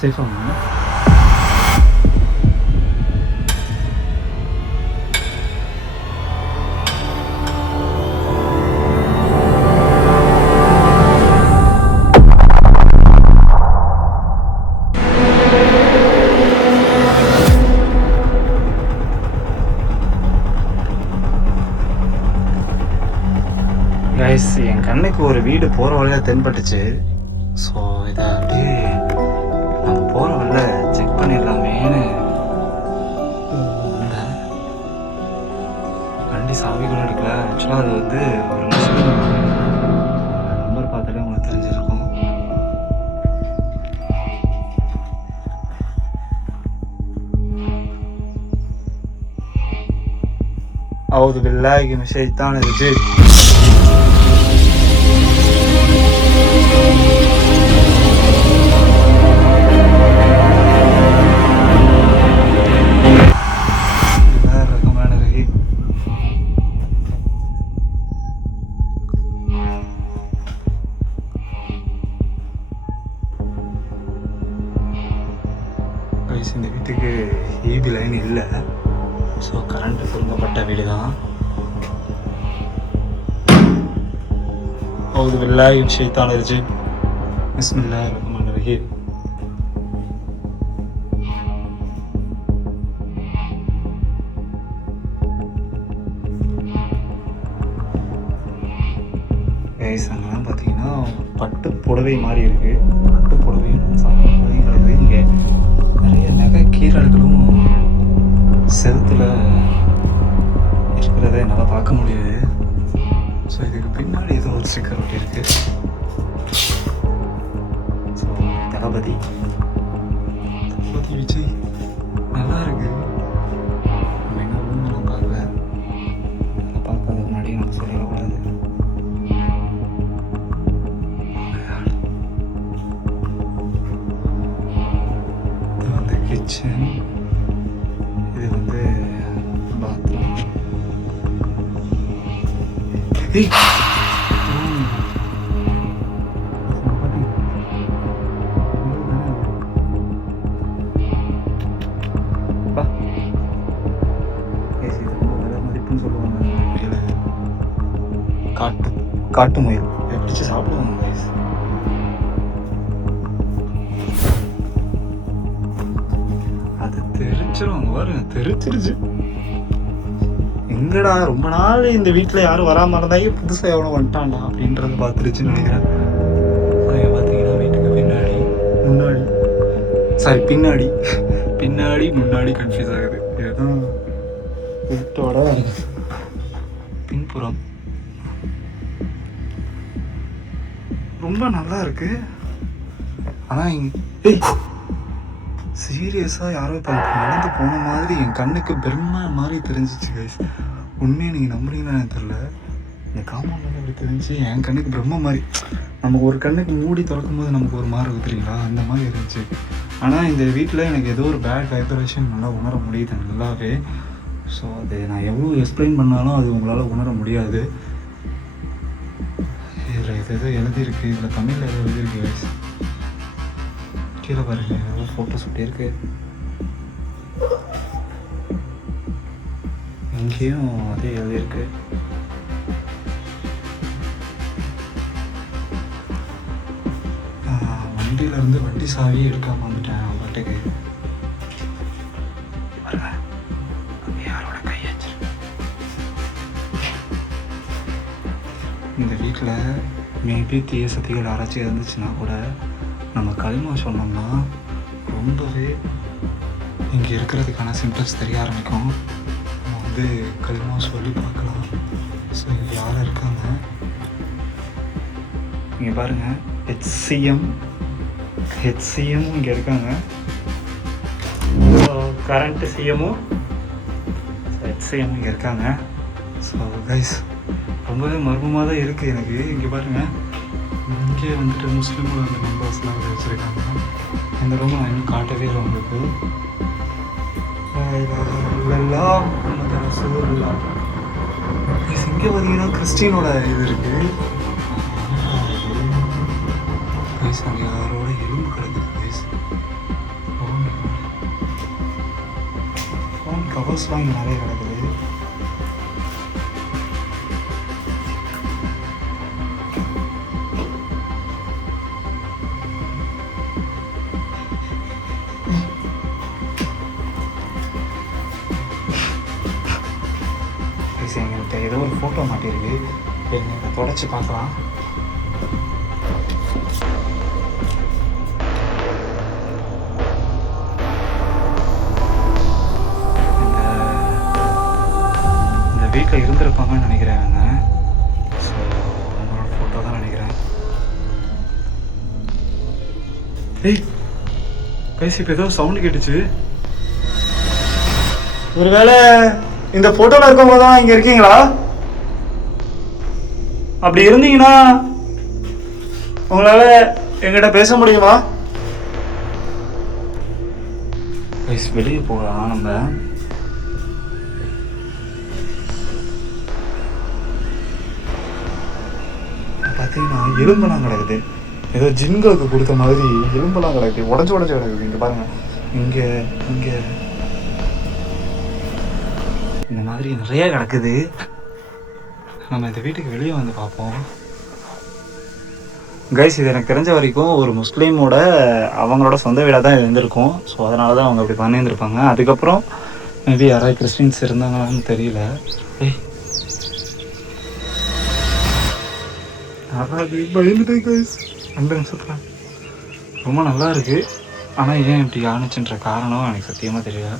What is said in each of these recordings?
சேஃபாக கைஸ், என் கண்ணுக்கு ஒரு வீடு போகிற வழியாக தென்பட்டுச்சு. ஸோ இதை அப்படியே நம்ம போகிற வழியில் செக் பண்ணிடலாமேன்னு வந்தேன். வண்டி சாவி கூட எடுக்கல. ஆக்சுவலாக அது வந்து ஒரு முஸ்லீம் நம்பர் பார்த்தாலே உங்களுக்கு தெரிஞ்சிருக்கும். அவுது பில்லாஹி மினஷ் ஷைத்தானிர் ரஜீம். இந்த வீட்டுக்கு ஈபி லைன் இல்லை. ஸோ கரண்ட் சுருங்கப்பட்ட வீடு தான். அவுது பில்லாஹி மினஷ் ஷைத்தானிர் ரஜீம். பிஸ்மில்லாஹிர் ரஹ்மானிர் ரஹீம். கைஸ், அங்கெல்லாம் பார்த்தீங்கன்னா பட்டு புடவை மாதிரி இருக்கு. பட்டு புடவையும் சாப்பிட்றது இங்கே நிறைய நகை கீரல்களும் செவுத்துல இருக்கிறத என்னால் பார்க்க முடியுது. ஸோ இதுக்கு பின்னாடி ஏதோ ஒரு ஸ்டிக்கர் ஒட்டி இருக்கு. ஸோ தளபதி விஜய் நல்லா இருக்கு. நம்ம என்ன ரூம்லாம் பார்க்கல. அதை பார்க்காத முன்னாடி நம்ம சொல்லிடக்கூடாது. இது வந்து கிச்சன். இது வந்து பாத்ரூம். மதிப்புன்னு சொல்லுவாங்க. காட்டு முயல் பிடிச்சி சாப்பிடுவாங்க. அது தெரிச்சிரும். பாருங்க, தெரிச்சிருச்சு. எங்கடா ரொம்ப நாள் இந்த வீட்டில் யாரும் வராமல் இருந்தாங்க, புதுசாக எவ்வளோ வந்துட்டான்டா அப்படின்றது பார்த்துருச்சுன்னு நினைக்கிறேன். பார்த்தீங்கன்னா வீட்டுக்கு முன்னாடி கன்ஃபியூஸ் ஆகுது. இதுதான் வீட்டோட பின்புறம். ரொம்ப நல்லா இருக்கு. ஆனால் சீரியஸாக யாரோ இப்போ நடந்து போன மாதிரி என் கண்ணுக்கு பிரம்மா மாதிரி தெரிஞ்சிச்சு கைஸ். உண்மையை நீங்கள் நம்புறீங்கன்னு எனக்கு தெரில. இந்த காம்பவுண்ட் அப்படி தெரிஞ்சு என் கண்ணுக்கு பிரம்ம மாதிரி. நமக்கு ஒரு கண்ணுக்கு மூடி திறக்கும் போது நமக்கு ஒரு மாதிரி தெரியுங்களா, அந்த மாதிரி இருந்துச்சு. ஆனால் இந்த வீட்டில் எனக்கு ஏதோ ஒரு பேட் வைப்ரேஷன் நல்லா உணர முடியுது நல்லாவே. ஸோ அது நான் எவ்வளோ எக்ஸ்பிளைன் பண்ணாலும் அது உங்களால் உணர முடியாது. இதில் இது எதோ எழுதியிருக்கு. இதில் தமிழில் எதோ எழுதியிருக்கு கைஸ். கீழே பாருங்க, எவ்வளோ ஃபோட்டோஸ் ஒட்டியிருக்கு. இங்கேயும் அதே எழுதியிருக்கு. வண்டியிலேருந்து வண்டி சாவியே எடுக்காம வந்துட்டேன் பாட்டுக்கு. பாருங்க, யாரோட கையாச்சு. இந்த வீட்டில் மேபி தீய சக்திகள் யாராச்சும் இருந்துச்சுன்னா கூட நம்ம களிமா சொன்னோம்னா ரொம்பவே இங்கே இருக்கிறதுக்கான சிம்டம்ஸ் தெரிய ஆரம்பிக்கும். நம்ம வந்து களிமா சொல்லி பார்க்கலாம். ஸோ இங்கே யாரும் இருக்காங்க. இங்கே பாருங்கள், ஹெச்சிஎம் இங்கே இருக்காங்க. கரண்ட் சிஎம்மும் ஹெச்சிஎம் இங்கே இருக்காங்க. ஸோ கைஸ், ரொம்பவே மர்மமாக தான் இருக்குது எனக்கு. இங்கே பாருங்கள், இங்கே வந்துட்டு முஸ்லீமோட அந்த மெம்பர்ஸ்லாம் வந்து வச்சுருக்காங்க. இந்த ரூமை நான் இன்னும் காட்டவே இல்லை உங்களுக்கு. இங்கே பார்த்தீங்கன்னா கிறிஸ்டினோட இது இருக்குது. அங்கே யாரோட எலும்பு கிடக்குது. கவர்ஸ்லாம் இங்கே நிறைய கிடக்குது. எங்கள்கிட்ட ஏதோ ஒரு ஃபோட்டோ மாட்டிருக்கு. எங்களை தொடச்சி பார்க்கலாம். இந்த வீட்டில் இருந்திருப்பாங்கன்னு நினைக்கிறேன். ஸோ அவங்களோட ஃபோட்டோ தான் நினைக்கிறேன். ஏய் கைஸ், இப்போ ஏதோ சவுண்டு கேட்டுச்சு. ஒருவேளை இந்த போட்டோல இருக்கவங்க தான் இங்க இருக்கீங்களா? அப்படி இருந்தீங்கன்னா உங்களால எங்கிட்ட பேச முடியுமா? வெளியே போகலாம். நம்ம பார்த்தீங்கன்னா எலும்பெல்லாம் கிடக்குது. ஏதோ ஜின்களுக்கு கொடுத்த மாதிரி எலும்பெல்லாம் கிடக்குது. உடஞ்சு கிடக்குது. இங்க பாருங்க, இங்க இங்க இந்த மாதிரி நிறைய கிடக்குது. நம்ம இந்த வீட்டுக்கு வெளியே வந்து பார்ப்போம். கைஸ், இது எனக்கு தெரிஞ்ச வரைக்கும் ஒரு முஸ்லீமோட அவங்களோட சொந்த வீடாக தான் இது இருந்திருக்கும். ஸோ அதனால தான் அவங்க அப்படி பண்ணியிருந்திருப்பாங்க. அதுக்கப்புறம் மேபி யாராவது கிறிஸ்டின்ஸ் இருந்தாங்களான்னு தெரியல. பயந்துட்டேன் கைஸ். 2 நிமிஷத்துல ரொம்ப நல்லா இருக்கு. ஆனால் ஏன் இப்படி ஆணுச்சுன்ற காரணம் எனக்கு சத்தியமாக தெரியல.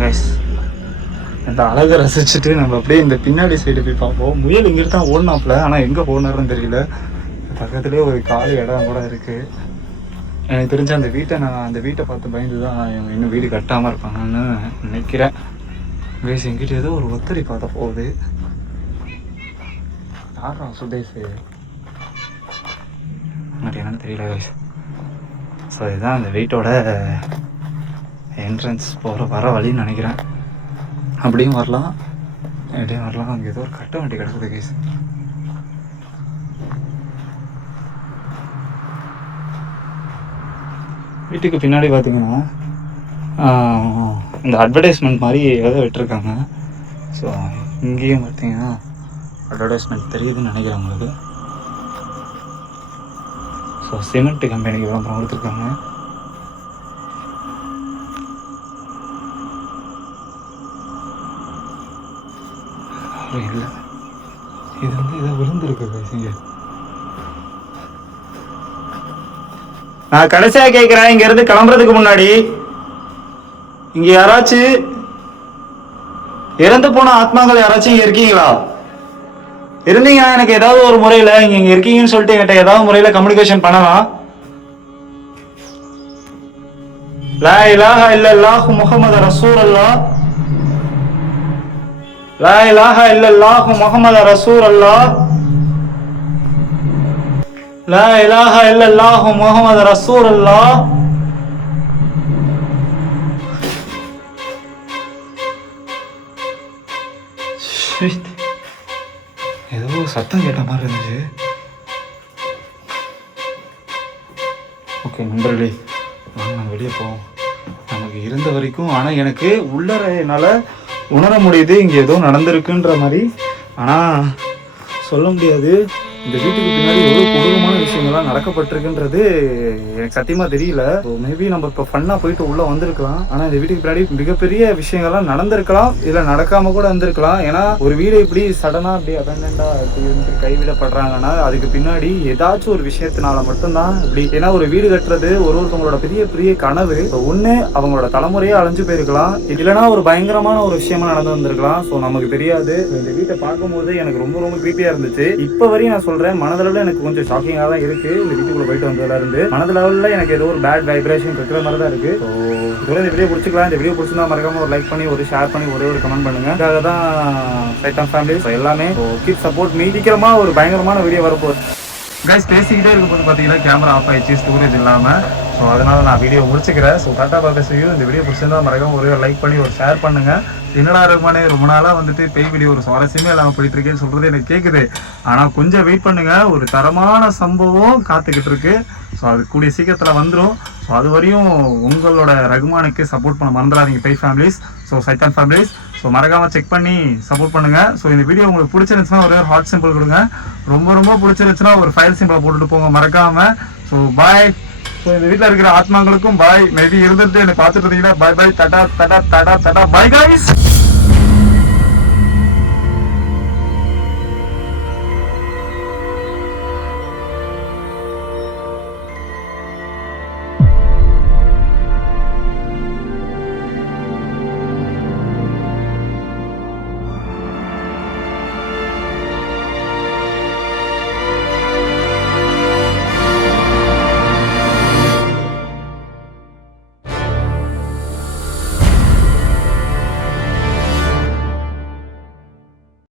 கைஸ், இந்த அழகை ரசிச்சுட்டு நம்ம அப்படியே இந்த பின்னாடி சைடு போய் பார்ப்போம். முயல் இங்கிட்டு தான் ஓடினாப்புல, ஆனால் எங்கே ஓடினாருன்னு தெரியல. பக்கத்துலேயே ஒரு காலி இடம் கூட இருக்குது. எனக்கு தெரிஞ்ச அந்த வீட்டை பார்த்து பயந்து தான் இவங்க இன்னும் வீடு கட்டாமல் இருப்பாங்கன்னு நினைக்கிறேன். கைஸ், எங்கிட்ட ஏதோ ஒரு ஒத்தடி பார்த்தா போகுது. யாரா சுதேஷ் என்னன்னு தெரியல கைஸ். ஸோ இதுதான் அந்த வீட்டோட என்ட்ரன்ஸ் வர வழின்னு நினைக்கிறேன். அப்படியும் வரலாம், எப்படியும் வரலாம். அங்கே ஏதோ ஒரு கட்ட வண்டி கிடக்குது கைஸ். வீட்டுக்கு பின்னாடி பார்த்தீங்கன்னா இந்த அட்வர்டைஸ்மெண்ட் மாதிரி ஏதோ விட்டுருக்காங்க. ஸோ இங்கேயும் பார்த்தீங்கன்னா அட்வர்டைஸ்மெண்ட் தெரியுதுன்னு நினைக்கிறேன் உங்களுக்கு. ஸோ சிமெண்ட் கம்பெனிக்கு விளம்பரம் கொடுத்துருக்காங்க. இல்லை, இது ஏதோ விழுந்துருக்கு கைஸிங்க. நான் கடைசியா கேட்கிறேன், இங்க இருந்து கிளம்புறதுக்கு முன்னாடி இங்க யாராச்சும் இறந்து போன ஆத்மாக்கள் யாராச்சும் இங்க இருக்கீங்களா? இருந்தீங்கன்னா எனக்கு ஏதாவது ஒரு முறையில இங்க இருக்கீங்கன்னு சொல்லிட்டு என்கிட்ட ஏதாவது முறையில கம்யூனிகேஷன் பண்ணலாம். லா இலாஹா இல்லல்லாஹ் முஹம்மது ரசூலுல்லாஹ், லா இலாஹா இல்லல்லாஹ் முஹம்மது ரசூலுல்லாஹ், லா இலாஹா இல்லல்லாஹ் முஹம்மது ரசூலுல்லாஹ். ஏதோ சத்தம் கேட்ட மாதிரி இருந்துச்சு. ஓகே நண்பர்களே, வாங்க வெளியே போவோம். நமக்கு இருந்த வரைக்கும், ஆனால் எனக்கு உள்ளற என்னால் உணர முடியுது இங்கே ஏதோ நடந்திருக்குன்ற மாதிரி. ஆனால் சொல்ல முடியாது இந்த வீட்டுக்கு பின்னாடி எவ்வளோ கொடூரமான விஷயங்கள்லாம் நடக்கப்பட்டிருக்குன்றது எனக்கு சத்தியமாக தெரியல. ஸோ மேபி நம்ம இப்போ ஃபன்னாக போயிட்டு உள்ளே வந்திருக்கலாம். ஆனால் இந்த வீட்டுக்கு பின்னாடி மிகப்பெரிய விஷயங்கள்லாம் நடந்திருக்கலாம், இல்லை நடக்காம கூட இருந்திருக்கலாம். ஏன்னா ஒரு வீடு இப்படி சடனாக இப்படி அபண்டண்டா இப்படி கைவிடப்படுறாங்கன்னா அதுக்கு பின்னாடி ஏதாச்சும் ஒரு விஷயத்தினால மட்டும்தான் இப்படி. ஏன்னா ஒரு வீடு கட்டுறது ஒருத்தவங்களோட பெரிய பெரிய கனவு. ஒன்று அவங்களோட தலைமுறையே அழிஞ்சு போயிருக்கலாம், இல்லைன்னா ஒரு பயங்கரமான ஒரு விஷயமா நடந்து வந்திருக்கலாம். ஸோ நமக்கு தெரியாது. இந்த வீட்டை பார்க்கும்போது எனக்கு ரொம்ப ரொம்ப பீப்பியாக இருந்துச்சு. இப்போ வரையும் நான் சொல்றேன், மனதளவில் எனக்கு கொஞ்சம் ஷாக்கிங்காக தான் இருக்கு. இந்த வீட்டுக்குள்ள போயிட்டு வந்ததுல இருந்து மனதளவில் எனக்கு ஏதோ ஒரு பேட் வைப்ரேஷன் இருக்கிற மாதிரி தான் இருக்கு. ஸோ இதோட இந்த வீடியோ பிடிச்சிக்கலாம். இந்த வீடியோ பிடிச்சிருந்தா மறக்காம ஒரு லைக் பண்ணி, ஒரு ஷேர் பண்ணி, ஒரு கமெண்ட் பண்ணுங்க. அதுக்காக தான் சைட்டான் ஃபேமிலி எல்லாமே கீப் சப்போர்ட் மீ. சீக்கிரமா ஒரு பயங்கரமான வீடியோ வரப்போகுது. கைஸ், பேசிக்கிட்டே இருக்கும்போது பார்த்தீங்கன்னா கேமரா ஆஃப் ஆயிடுச்சு, ஸ்டோரேஜ் இல்லாமல். ஸோ அதனால் நான் வீடியோ முடிச்சுக்கிறேன். ஸோ டாட்டா பாய் செய்யும். இந்த வீடியோ பிடிச்சிருந்தா மறக்காம ஒரே லைக் பண்ணி ஒரு ஷேர் பண்ணுங்கள். என்னடா ரகுமானே ரொம்ப நாளாக வந்துட்டு பேய் வீடியோ ஒரு சுவாரஸ்யமே இல்லாமல் போயிட்டுருக்கேன்னு சொல்கிறது எனக்கு கேட்குது. ஆனால் கொஞ்சம் வெயிட் பண்ணுங்கள், ஒரு தரமான சம்பவம் காத்துக்கிட்டு இருக்கு. ஸோ அது கூடிய சீக்கிரத்தில் வந்துடும். ஸோ அது வரையும் உங்களோட ரகுமானுக்கு சப்போர்ட் பண்ண மறந்துடாதீங்க பேய் ஃபேமிலிஸ். ஸோ சைத்தான் ஃபேமிலிஸ். ஸோ மறக்காமல் செக் பண்ணி சப்போர்ட் பண்ணுங்கள். ஸோ இந்த வீடியோ உங்களுக்கு பிடிச்சிருந்துச்சுன்னா ஒரே ஒரு ஹார்ட் சிம்பிள் கொடுங்க. ரொம்ப பிடிச்சிருந்துச்சுன்னா ஒரு ஃபைல் சிம்பிளை போட்டுட்டு போங்க மறக்காமல். So bye. ஸோ இந்த வீட்டில் இருக்கிற ஆத்மாங்களுக்கும் பாய். மேபி இருந்துட்டு என்னை பார்த்துட்டு இருந்தீங்கன்னா பாய் டாடா பாய் காய்ஸ்.